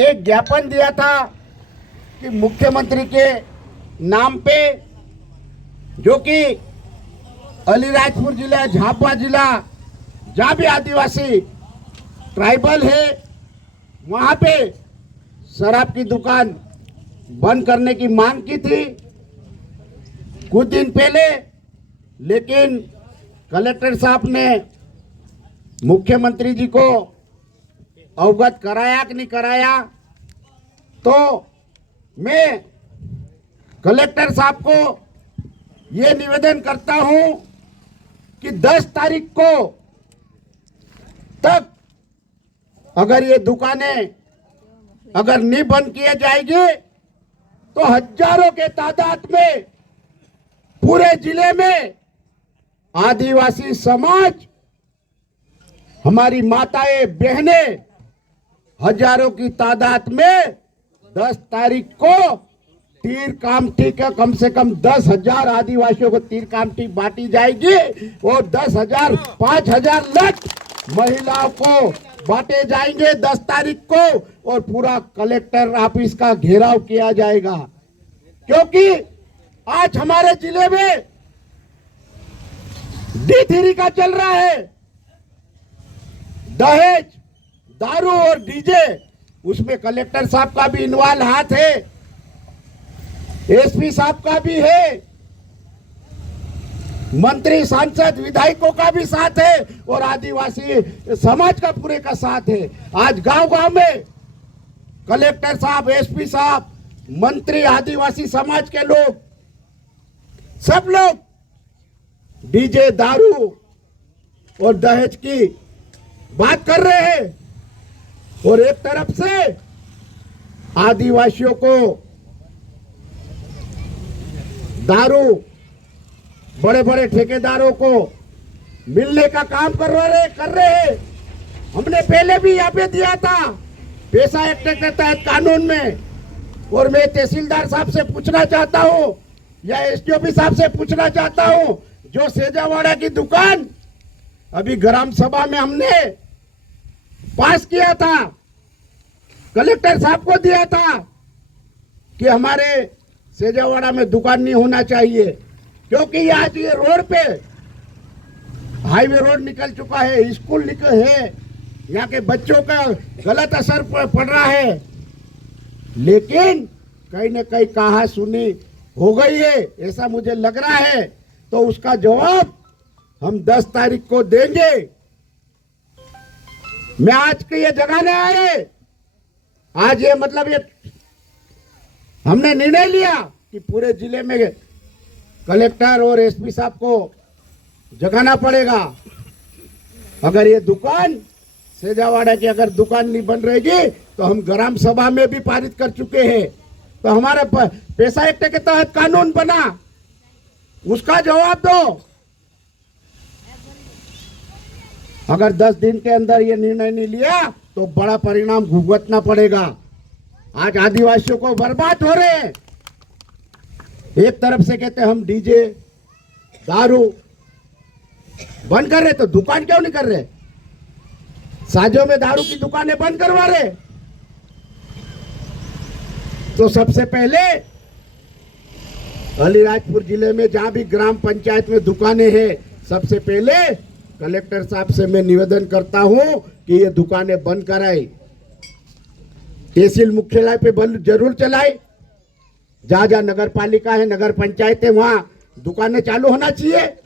एक ज्ञापन दिया था कि मुख्यमंत्री के नाम पे, जो कि अलीराजपुर जिला, झाबुआ जिला, जहाँ भी आदिवासी ट्राइबल है वहाँ पे शराब की दुकान बंद करने की मांग की थी कुछ दिन पहले। लेकिन कलेक्टर साहब ने मुख्यमंत्री जी को अवगत कराया कि नहीं कराया, तो मैं कलेक्टर साहब को ये निवेदन करता हूं कि 10 तारीख को तक अगर ये दुकानें अगर नहीं बंद किए जाएगी तो हजारों के तादाद में पूरे जिले में आदिवासी समाज, हमारी माताएं बहनें हजारों की तादाद में 10 तारीख को तीर कामठी का कम से कम 10,000 आदिवासियों को तीर कामठी बांटी जाएगी और 10,000 5,000 लट महिलाओं को बांटे जाएंगे 10 तारीख को, और पूरा कलेक्टर ऑफिस का घेराव किया जाएगा। क्योंकि आज हमारे जिले में D3 का चल रहा है, दहेज, दारू और डीजे, उसमें कलेक्टर साहब का भी इन्वॉल्व हाथ है, एसपी साहब का भी है, मंत्री, सांसद, विधायकों का भी साथ है और आदिवासी समाज का पूरे का साथ है। आज गांव-गांव में कलेक्टर साहब, एसपी साहब, मंत्री, आदिवासी समाज के लोग, सब लोग डीजे, दारू और दहेज की बात कर रहे हैं और एक तरफ से आदिवासियों को दारू बड़े बड़े ठेकेदारों को मिलने का काम कर रहे हैं। हमने पहले भी यहाँ पे दिया था पैसा एक्ट के तहत कानून में, और मैं तहसीलदार साहब से पूछना चाहता हूँ या एसडीओपी साहब से पूछना चाहता हूँ, जो सेजावाड़ा की दुकान अभी ग्राम सभा में हमने पास किया था, कलेक्टर साहब को दिया था कि हमारे सेजावाड़ा में दुकान नहीं होना चाहिए, क्योंकि आज ये रोड पे हाईवे रोड निकल चुका है, स्कूल निकल है, यहाँ के बच्चों का गलत असर पड़ रहा है। लेकिन कहीं न कहीं कहा सुनी हो गई है, ऐसा मुझे लग रहा है, तो उसका जवाब हम 10 तारीख को देंगे। मैं आज के ये जगाने आए, आज ये मतलब ये हमने निर्णय लिया कि पूरे जिले में कलेक्टर और एसपी साहब को जगाना पड़ेगा। अगर ये दुकान सेजावाड़ा की अगर दुकान नहीं बन रहेगी तो हम ग्राम सभा में भी पारित कर चुके हैं, तो हमारा पैसा एक्ट के तहत कानून बना, उसका जवाब दो। अगर 10 दिन के अंदर ये निर्णय नहीं लिया तो बड़ा परिणाम भुगतना पड़ेगा। आज आदिवासियों को बर्बाद हो रहे हैं। एक तरफ से कहते हैं हम डीजे, दारू बंद कर रहे, तो दुकान क्यों नहीं कर रहे? साजों में दारू की दुकानें बंद करवा रहे। तो सबसे पहले अलीराजपुर जिले में जहां भी ग्राम पंचायत में दुकानें हैं, सबसे पहले कलेक्टर साहब से मैं निवेदन करता हूं कि ये दुकानें बंद कराए, तहसील मुख्यालय पे बंद जरूर चलाए, जहां जहां नगर पालिका है, नगर पंचायत है, वहां दुकानें चालू होना चाहिए।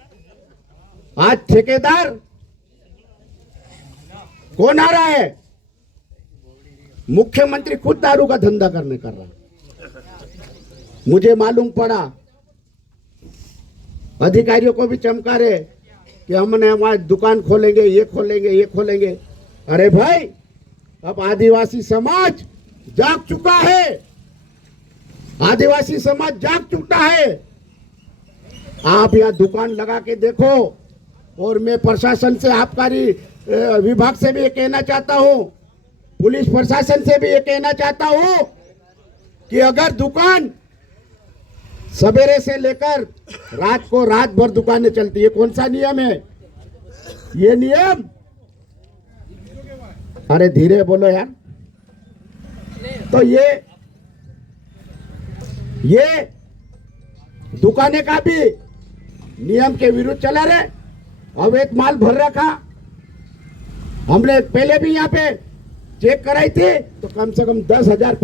आज ठेकेदार कौन आ रहा है? मुख्यमंत्री खुद दारू का धंधा कर रहा है। मुझे मालूम पड़ा, अधिकारियों को भी चमका रहे कि हमने वहां दुकान खोलेंगे, ये खोलेंगे, ये खोलेंगे। अरे भाई, अब आदिवासी समाज जाग चुका है, आदिवासी समाज जाग चुका है। आप यहाँ दुकान लगा के देखो, और मैं प्रशासन से, आबकारी विभाग से भी ये कहना चाहता हूँ, पुलिस प्रशासन से भी ये कहना चाहता हूँ कि अगर दुकान सवेरे से लेकर रात को, रात भर दुकानें चलती है, कौन सा नियम है ये नियम? अरे धीरे बोलो यार। तो ये दुकानें का भी नियम के विरुद्ध चला रहे, अवैध माल भर रखा। हमने पहले भी यहाँ पे चेक कराई थी तो कम से कम 10,000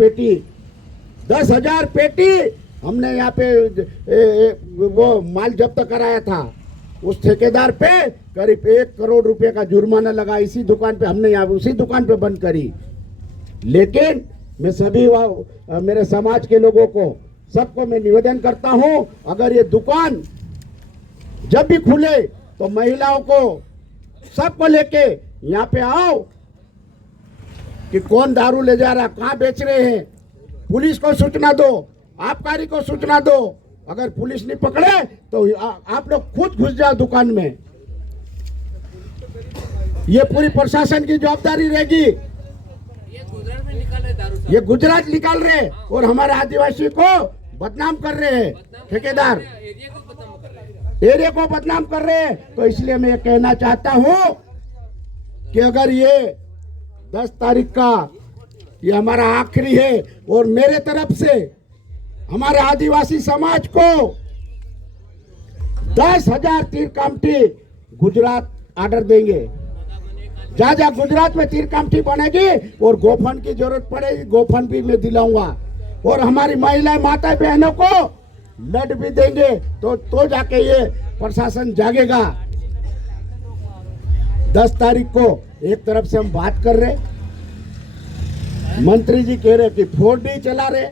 पेटी हमने यहाँ पे वो माल जब्त कराया था। उस ठेकेदार पे करीब 1 करोड़ रुपए का जुर्माना लगा। इसी दुकान पे हमने यहाँ उसी दुकान पे बंद करी। लेकिन मैं सभी मेरे समाज के लोगों को सबको मैं निवेदन करता हूँ, अगर ये दुकान जब भी खुले तो महिलाओं को सबको लेके यहाँ पे आओ कि कौन दारू ले जा रहा, कहाँ बेच रहे हैं, पुलिस को सूचना दो, आबकारी को सूचना दो। अगर पुलिस नहीं पकड़े तो आप लोग खुद घुस जाओ दुकान में। ये पूरी प्रशासन की जवाबदारी रहेगी। ये गुजरात निकाल रहे और हमारे आदिवासी को बदनाम कर रहे हैं, ठेकेदार एरिया को बदनाम कर रहे हैं। तो इसलिए मैं ये कहना चाहता हूं कि अगर ये 10 तारीख का ये हमारा आखिरी है और मेरे तरफ से हमारे आदिवासी समाज को 10,000 तीर कामठी गुजरात ऑर्डर देंगे। जहाँ गुजरात में तीर कामठी बनेगी और गोफन की जरूरत पड़ेगी, गोफन भी मैं दिलाऊंगा। और हमारी महिला माता बहनों को लड़ भी देंगे तो जाके ये प्रशासन जागेगा। 10 तारीख को एक तरफ से हम बात कर रहे, मंत्री जी कह रहे कि 4D चला रहे।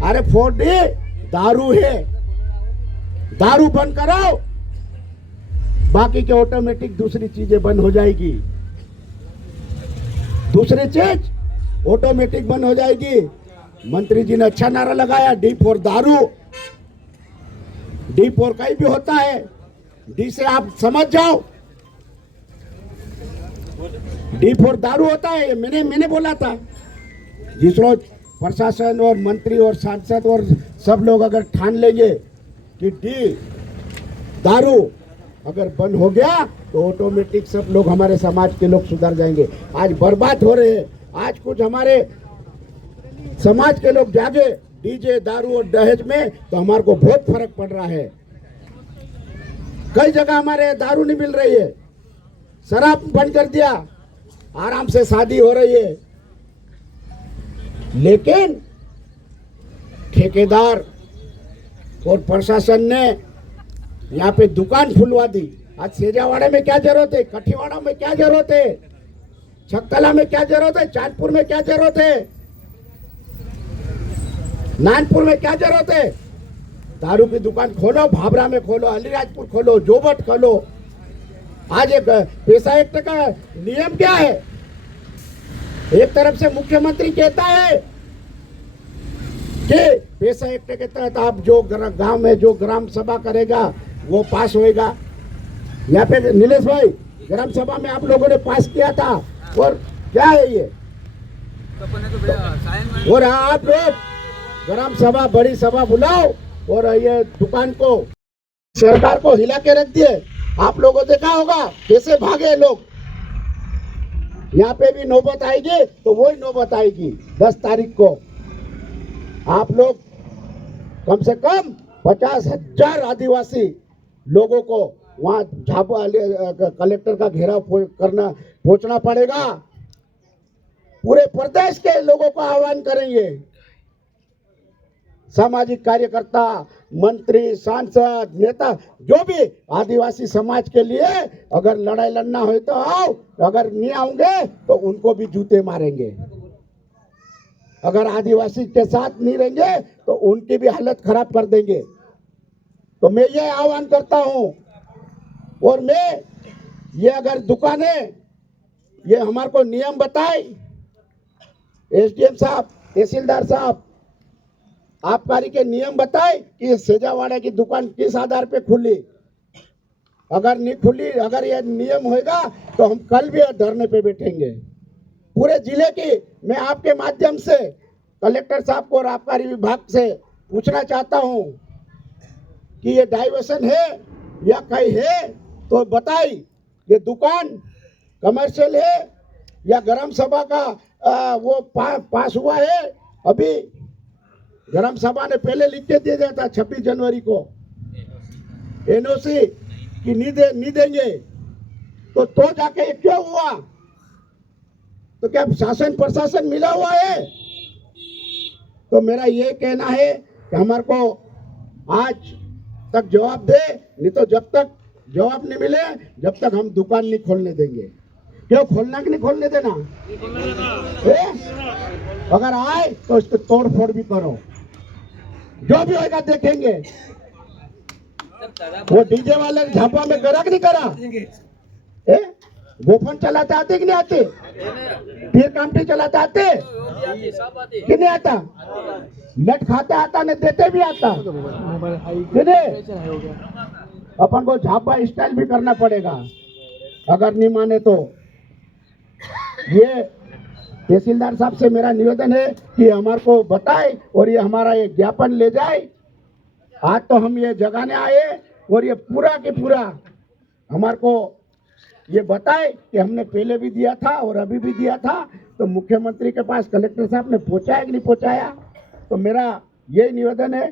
अरे 4D दारू है, दारू बंद कराओ, बाकी के ऑटोमेटिक दूसरी चीजें बंद हो जाएगी। दूसरी चीज ऑटोमेटिक बंद हो जाएगी। मंत्री जी ने अच्छा नारा लगाया, D फॉर दारू। D फॉर कहीं भी होता है, D से आप समझ जाओ, D फॉर दारू होता है। मैंने बोला था। जिस रोज प्रशासन और मंत्री और सांसद और सब लोग अगर ठान लेंगे कि D दारू अगर बंद हो गया तो ऑटोमेटिक सब लोग हमारे समाज के लोग सुधर जाएंगे। आज बर्बाद हो रहे हैं। आज कुछ हमारे समाज के लोग जागे डीजे दारू और दहेज में, तो हमारे को बहुत फर्क पड़ रहा है। कई जगह हमारे दारू नहीं मिल रही है, शराब बंद कर दिया, आराम से शादी हो रही है। लेकिन ठेकेदार और प्रशासन ने यहाँ पे दुकान खुलवा दी। आज सेजावाड़ा में क्या जरूरत है, कठीवाड़ा में क्या जरूरत है, छक्कला में क्या जरूरत है, चांदपुर में क्या जरूरत है, नानपुर में क्या जरूरत है। दारू की दुकान खोलो, भाभरा में खोलो, अलीराजपुर खोलो, जोबट खोलो। आज एक पैसा एक्ट का नियम क्या है, एक तरफ से मुख्यमंत्री कहता है कि पैसा एक्ट के तहत आप जो गांव में जो ग्राम सभा करेगा वो पास होएगा। यहाँ पे नीलेश भाई ग्राम सभा में आप लोगों ने पास किया था, और क्या है ये, और आप लोग ग्राम सभा बड़ी सभा बुलाओ और ये दुकान को सरकार को हिला के रख दिए। आप लोगों ने देखा होगा कैसे भागे लोग। यहाँ पे भी नौबत आएगी तो वही नौबत आएगी 10 तारीख को। आप लोग कम से कम 50,000 आदिवासी लोगों को वहाँ झाबा कलेक्टर का घेराव करना पहुंचना पड़ेगा। पूरे प्रदेश के लोगों को आह्वान करेंगे, सामाजिक कार्यकर्ता, मंत्री, सांसद, नेता, जो भी आदिवासी समाज के लिए अगर लड़ाई लड़ना हो तो आओ, अगर नहीं आएंगे तो उनको भी जूते मारेंगे। अगर आदिवासी के साथ नहीं रहेंगे तो उनकी भी हालत खराब कर देंगे। तो मैं ये आह्वान करता हूं, और मैं ये अगर दुकानें ये हमारे को नियम बताए, एसडीएम साहब, तहसीलदार साहब, आबकारी के नियम बताए कि सेजावाड़ा की दुकान किस आधार पे खुली। अगर नहीं खुली, अगर ये नियम होगा तो हम कल भी धरने पे बैठेंगे। पूरे जिले की मैं आपके माध्यम से कलेक्टर साहब को और आबकारी विभाग से पूछना चाहता हूं कि ये डाइवर्सन है या कहीं है तो बताई। ये दुकान कमर्शियल है या ग्राम सभा का वो पास हुआ है अभी ग्राम सभा ने पहले लिख के दे दिया था 26 जनवरी को एनओसी कि नहीं देंगे, तो जाके ये क्यों हुआ? तो क्या शासन प्रशासन मिला हुआ है? तो मेरा ये कहना है कि हमारे को आज तक जवाब दे, नहीं तो जब तक जवाब नहीं मिले जब तक हम दुकान नहीं खोलने देंगे। क्यों खोलना कि नहीं खोलने देना? अगर आए तो इस पे तोड़ फोड़ भी करो, जो भी होगा देखेंगे। वो डीजे वाले झापा में करा कि नहीं करा? गोफन चलाते आते कि नहीं आते? फिर कामटी चलाते आते कि नहीं आता? लट खाते आता नहीं देते भी आता कि नहीं? अपन को झापा स्टाइल भी करना पड़ेगा अगर नहीं माने तो। ये तहसीलदार साहब से मेरा निवेदन है कि हमारे को बताए और ये हमारा ये ज्ञापन ले जाए। आज तो हम ये जगाने आए और ये पूरा के पूरा हमारे को ये बताए कि हमने पहले भी दिया था और अभी भी दिया था। तो मुख्यमंत्री के पास कलेक्टर साहब ने पहुंचाया कि नहीं पहुंचाया? तो मेरा ये निवेदन है